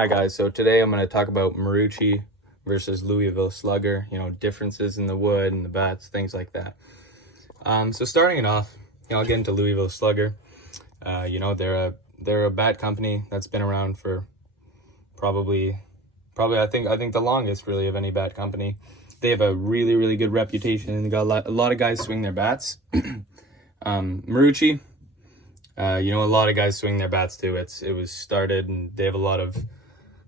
Hi guys, so today I'm going to talk about Marucci versus Louisville slugger, differences in the wood and the bats, things like that. So starting it off, I'll get into Louisville slugger. They're a bat company that's been around for probably I think the longest really of any bat company. They have a really good reputation and they got a lot of guys swing their bats. Marucci, a lot of guys swing their bats too. It was started and they have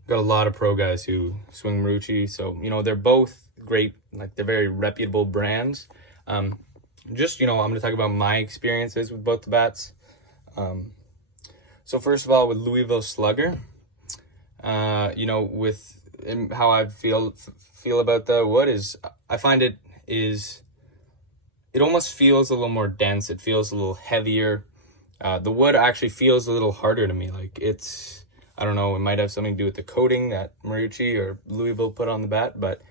got a lot of pro guys who swing Marucci. So, they're both great, like they're very reputable brands. I'm going to talk about my experiences with both the bats. So first of all, with Louisville slugger, with how I feel about the wood is I find it almost feels a little more dense. It feels a little heavier. The wood actually feels a little harder to me. Like I don't know, it might have something to do with the coating that Marucci or Louisville put on the bat, but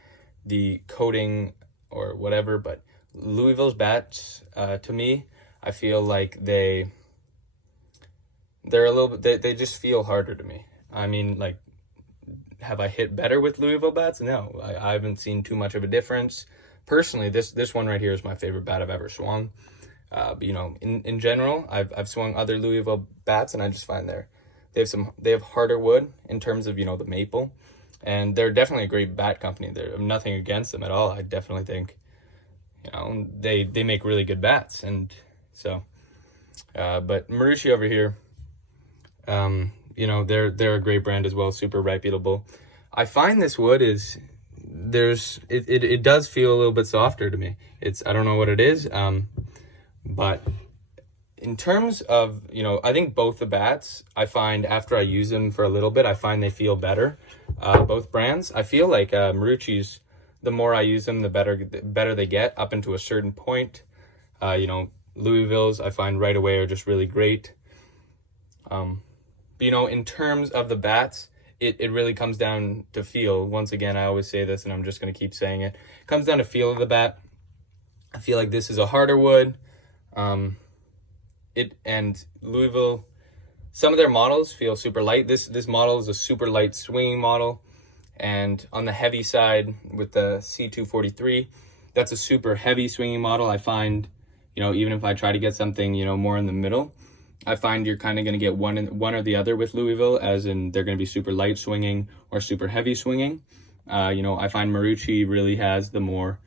the coating or whatever. But Louisville's bats, to me, I feel like they're a little bit, they just feel harder to me. I mean, like, have I hit better with Louisville bats? No, I haven't seen too much of a difference. Personally, this one right here is my favorite bat I've ever swung. But in general, I've swung other Louisville bats, and I just find they have harder wood in terms of the maple, and they're definitely a great bat company. There's nothing against them at all. I definitely think they make really good bats, and so but Marucci over here, they're a great brand as well, super reputable. I find this wood it does feel a little bit softer to me. I don't know what it is, but in terms of, I think both the bats, I find after I use them for a little bit, I find they feel better. Both brands, I feel like Marucci's, the more I use them, the better they get up into a certain point. Louisville's, I find right away are just really great. But, in terms of the bats, it really comes down to feel. Once again, I always say this, and I'm just going to keep saying it. It comes down to feel of the bat. I feel like this is a harder wood. And Louisville, some of their models feel super light. This model is a super light swinging model, and on the heavy side with the C243, that's a super heavy swinging model. I find, even if I try to get something, more in the middle, I find you're kind of going to get one or the other with Louisville, as in they're going to be super light swinging or super heavy swinging. I find Marucci really has the more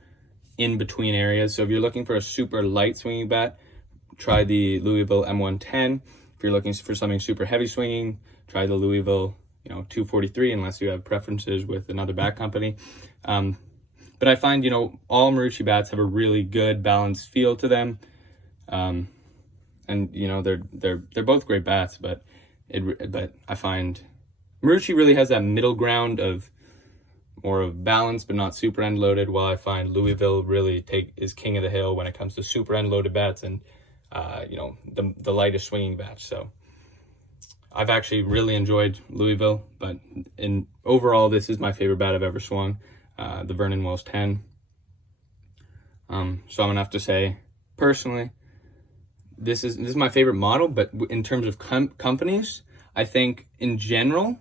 in between areas. So if you're looking for a super light swinging bat, try the Louisville M110. If you're looking for something super heavy swinging, try the Louisville 243, unless you have preferences with another bat company. But I find all Marucci bats have a really good balanced feel to them, and they're both great bats. But I find Marucci really has that middle ground of more of balance but not super end loaded, while I find Louisville really is king of the hill when it comes to super end loaded bats and the lightest swinging bats. So I've actually really enjoyed Louisville, but overall, this is my favorite bat I've ever swung, the Vernon Wells 10. So I'm gonna have to say, personally, this is my favorite model. But in terms of companies, I think in general,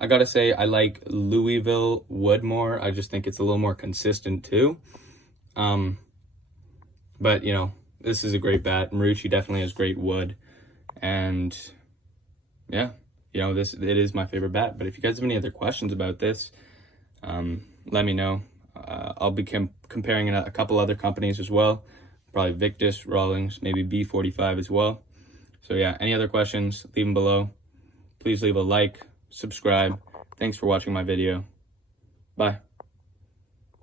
I gotta say I like Louisville wood more. I just think it's a little more consistent too. But this is a great bat. Marucci definitely has great wood, and yeah, it is my favorite bat. But if you guys have any other questions about this, let me know. I'll be comparing a couple other companies as well, probably Victus, Rawlings, maybe B45 as well. So yeah, any other questions, leave them below. Please leave a like, subscribe. Thanks for watching my video. Bye.